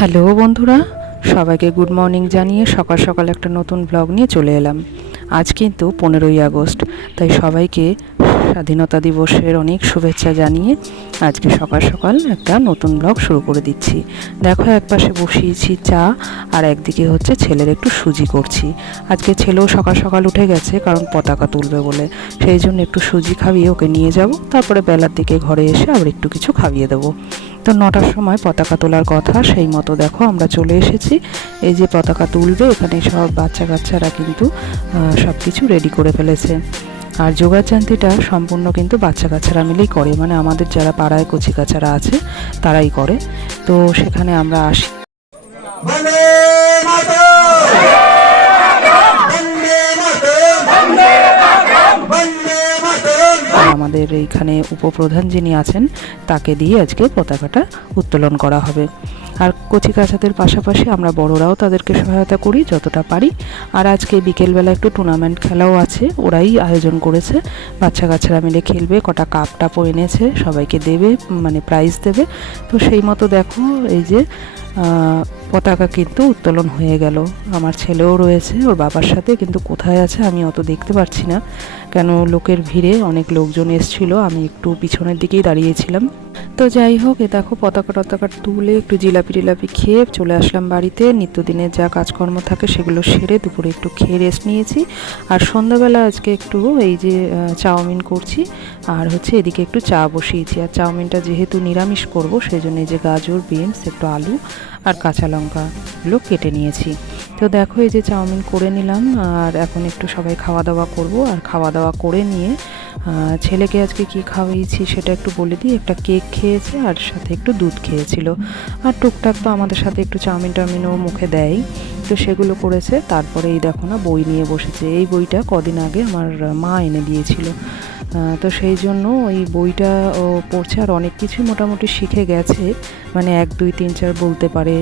Hello বন্ধুরা, সবাইকে good morning জানিয়ে সকাল সকাল একটা নতুন ব্লগ নিয়ে চলে এলাম। আজ কিন্তু 15ই আগস্ট, তাই সবাইকে স্বাধীনতা দিবসের অনেক শুভেচ্ছা জানিয়ে আজকে সকাল সকাল একটা নতুন ব্লগ শুরু করে দিচ্ছি। দেখো, একপাশে বসিয়েছি চা আর একদিকে হচ্ছে ছেলের একটু সুজি করছি। আজকে ছেলেও সকাল সকাল উঠে গেছে, কারণ পতাকা তুলবে বলে, সেই জন্য একটু সুজি খাইয়ে ওকে নিয়ে যাব, তারপরে বেলার দিকে ঘরে এসে আবার একটু কিছু খাইয়ে দেবো। তো 9টার সময় পতাকা তোলার কথা, সেই মতো দেখো আমরা চলে এসেছি। এই যে পতাকা তুলবে, এখানে সব বাচ্চা কাচ্চারা কিন্তু সব কিছু রেডি করে ফেলেছে। আর যোগাযান্তিটা সম্পূর্ণ কিন্তু বাচ্চা কাচ্চারা মিলেই করে, মানে আমাদের যারা পাড়ায় কচি কাচারা আছে তারাই করে। তো সেখানে আমরা আসি। আমাদের এইখানে উপপ্রধান যিনি আছেন তাকে দিয়ে আজকে পতাকাটা উত্তোলন করা হবে। আর কচি কাচাদের পাশাপাশি আমরা বড়রাও তাদেরকে সহায়তা করি যতটা পারি। আর আজকে বিকেলবেলা একটু টুর্নামেন্ট খেলাও আছে, ওরাই আয়োজন করেছে। বাচ্চা কাচ্চারা মিলে খেলবে, কটা কাপ টাপও এনেছে, সবাইকে দেবে, মানে প্রাইজ দেবে। তো সেই মতো দেখো, এই যে পতাকা কিন্তু উত্তোলন হয়ে গেল। আমার ছেলেও রয়েছে ওর বাবার সাথে, কিন্তু কোথায় আছে আমি অত দেখতে পাচ্ছি না, কেন লোকের ভিড়ে অনেক লোকজন এসেছিল, আমি একটু পিছনের দিকেই দাঁড়িয়েছিলাম। তো যাই হোক, এ দেখো পতাকা তুলে একটু জিলাপি টিলাপি খেয়ে চলে আসলাম বাড়িতে। নিত্যদিনের যা কাজকর্ম থাকে সেগুলো সেরে দুপুরে একটু খেয়ে রেস্ট নিয়েছি। আর সন্ধ্যাবেলা আজকে একটু এই যে চাউমিন করছি, আর হচ্ছে এদিকে একটু চা বসিয়েছি। আর চাউমিনটা যেহেতু নিরামিষ করব, সেই জন্য এই যে গাজর, বিনস, একটু আলু আর কাঁচা লঙ্কাগুলো কেটে নিয়েছি। তো দেখো, এই যে চাউমিন করে নিলাম, আর এখন একটু সবাই খাওয়া দাওয়া করব। আর খাওয়া দাওয়া করে নিয়ে ছেলেকে আজকে কি খাওয়াইছি সেটা একটু বলে দিই। একটা কেক খেয়েছে আর সাথে একটু দুধ খেয়েছিল। আর টুকটাক তো আমাদের সাথে একটু চাউমিন টাউমিনও মুখে দেয়, তো সেগুলো করেছে। তারপরে এই দেখো না, বই নিয়ে বসেছে। এই বইটা কদিন আগে আমার মা এনে দিয়েছিল, তো সেই জন্য ওই বইটা ও পড়ছে। আর অনেক কিছুই মোটামুটি শিখে গেছে, মানে 1 2 3 4 বলতে পারে,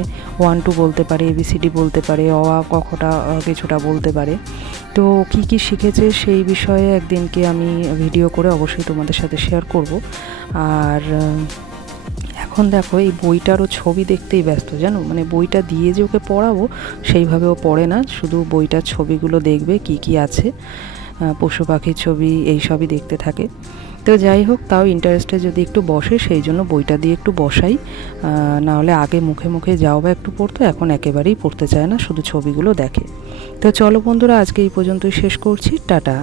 1 2 বলতে পারে, ABCD বলতে পারে, অ আ ক খটা কিছুটা বলতে পারে। তো কি কি শিখেছে সেই বিষয়ে একদিনকে আমি ভিডিও করে অবশ্যই তোমাদের সাথে শেয়ার করব। আর এখন দেখো, এই বইটারও ছবি দেখতেই ব্যস্ত, জানো, মানে বইটা দিয়ে যে ওকে পড়াবো সেইভাবে ও পড়ে না, শুধু বইটার ছবিগুলো দেখবে কি কি আছে, পশু পাখির ছবি, এই সবই দেখতে থাকে। তো যাই হোক, তাও ইন্টারেস্টে যদি একটু বসে, সেই জন্য বইটা দিয়ে একটু বসাই। নাহলে আগে মুখে মুখে যাও বা একটু পড়তো, এখন একেবারেই পড়তে চায় না, শুধু ছবিগুলো দেখে। তো চলো বন্ধুরা, আজকে এই পর্যন্তই শেষ করছি। টাটা।